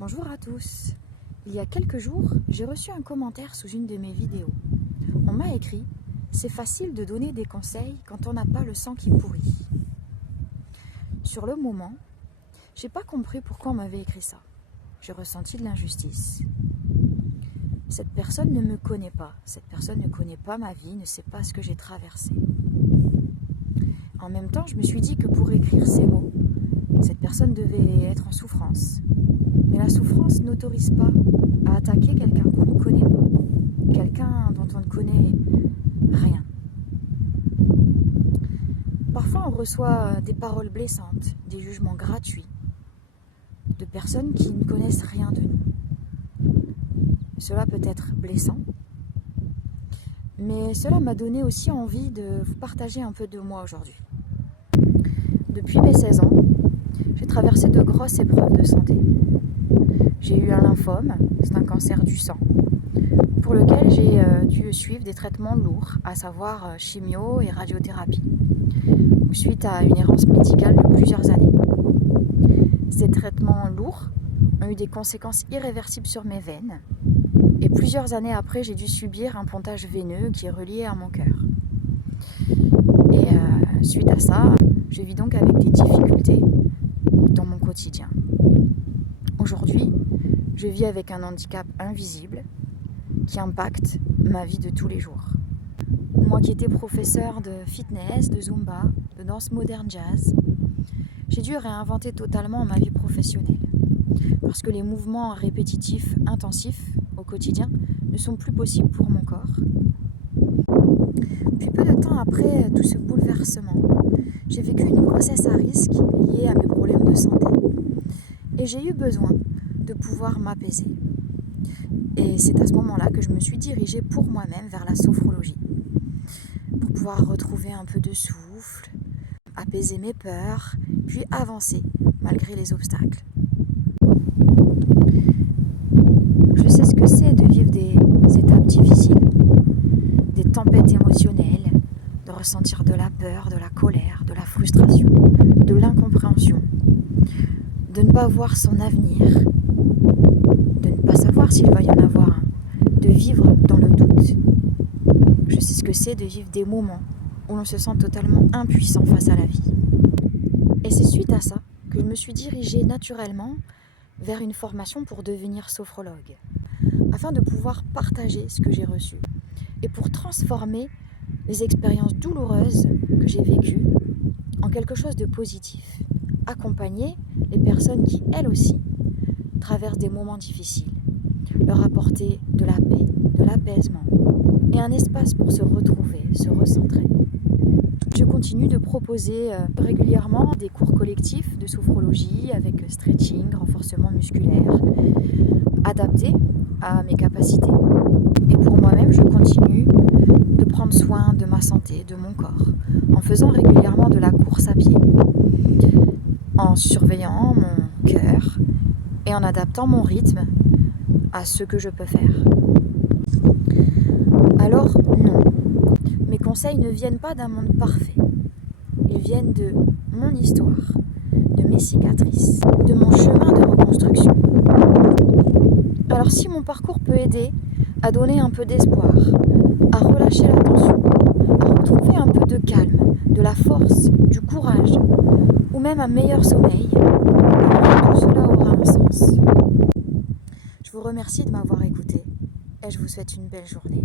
Bonjour à tous. Il y a quelques jours, j'ai reçu un commentaire sous une de mes vidéos. On m'a écrit « C'est facile de donner des conseils quand on n'a pas le sang qui pourrit ». Sur le moment, j'ai pas compris pourquoi on m'avait écrit ça. J'ai ressenti de l'injustice. Cette personne ne me connaît pas. Cette personne ne connaît pas ma vie, ne sait pas ce que j'ai traversé. En même temps, je me suis dit que pour écrire ces mots, cette personne devait être en souffrance. Mais la souffrance n'autorise pas à attaquer quelqu'un qu'on ne connaît pas, quelqu'un dont on ne connaît rien. Parfois, on reçoit des paroles blessantes, des jugements gratuits, de personnes qui ne connaissent rien de nous. Cela peut être blessant, mais cela m'a donné aussi envie de vous partager un peu de moi aujourd'hui. Depuis mes 16 ans, j'ai traversé de grosses épreuves de santé. J'ai eu un lymphome, c'est un cancer du sang, pour lequel j'ai dû suivre des traitements lourds, à savoir chimio et radiothérapie, suite à une errance médicale de plusieurs années. Ces traitements lourds ont eu des conséquences irréversibles sur mes veines, et plusieurs années après, j'ai dû subir un pontage veineux qui est relié à mon cœur. Et suite à ça, je vis donc avec des difficultés dans mon quotidien. Aujourd'hui, je vis avec un handicap invisible qui impacte ma vie de tous les jours. Moi qui étais professeur de fitness, de zumba, de danse moderne jazz, j'ai dû réinventer totalement ma vie professionnelle parce que les mouvements répétitifs intensifs au quotidien ne sont plus possibles pour mon corps. Puis peu de temps après tout ce bouleversement, j'ai vécu une grossesse à risque liée à mes problèmes de santé et j'ai eu besoin de pouvoir m'apaiser. Et c'est à ce moment-là que je me suis dirigée pour moi-même vers la sophrologie, pour pouvoir retrouver un peu de souffle, apaiser mes peurs, puis avancer malgré les obstacles. Je sais ce que c'est de vivre des étapes difficiles, des tempêtes émotionnelles, de ressentir de la peur, de la colère, de la frustration, de l'incompréhension, de ne pas voir son avenir, de ne pas savoir s'il va y en avoir un, de vivre dans le doute. Je sais ce que c'est de vivre des moments où l'on se sent totalement impuissant face à la vie. Et c'est suite à ça que je me suis dirigée naturellement vers une formation pour devenir sophrologue, afin de pouvoir partager ce que j'ai reçu et pour transformer les expériences douloureuses que j'ai vécues en quelque chose de positif, accompagner les personnes qui, elles aussi, traversent des moments difficiles, leur apporter de la paix, de l'apaisement et un espace pour se retrouver, se recentrer. Je continue de proposer régulièrement des cours collectifs de sophrologie avec stretching, renforcement musculaire, adaptés à mes capacités. Et pour moi-même, je continue de prendre soin de ma santé, de mon corps, en faisant régulièrement de la course à pied, en surveillant mon cœur et en adaptant mon rythme à ce que je peux faire. Alors non, mes conseils ne viennent pas d'un monde parfait. Ils viennent de mon histoire, de mes cicatrices, de mon chemin de reconstruction. Alors si mon parcours peut aider à donner un peu d'espoir, à relâcher la tension, à retrouver un peu de calme, de la force, du courage, ou même un meilleur sommeil, tout cela aura un sens. Je vous remercie de m'avoir écouté et je vous souhaite une belle journée.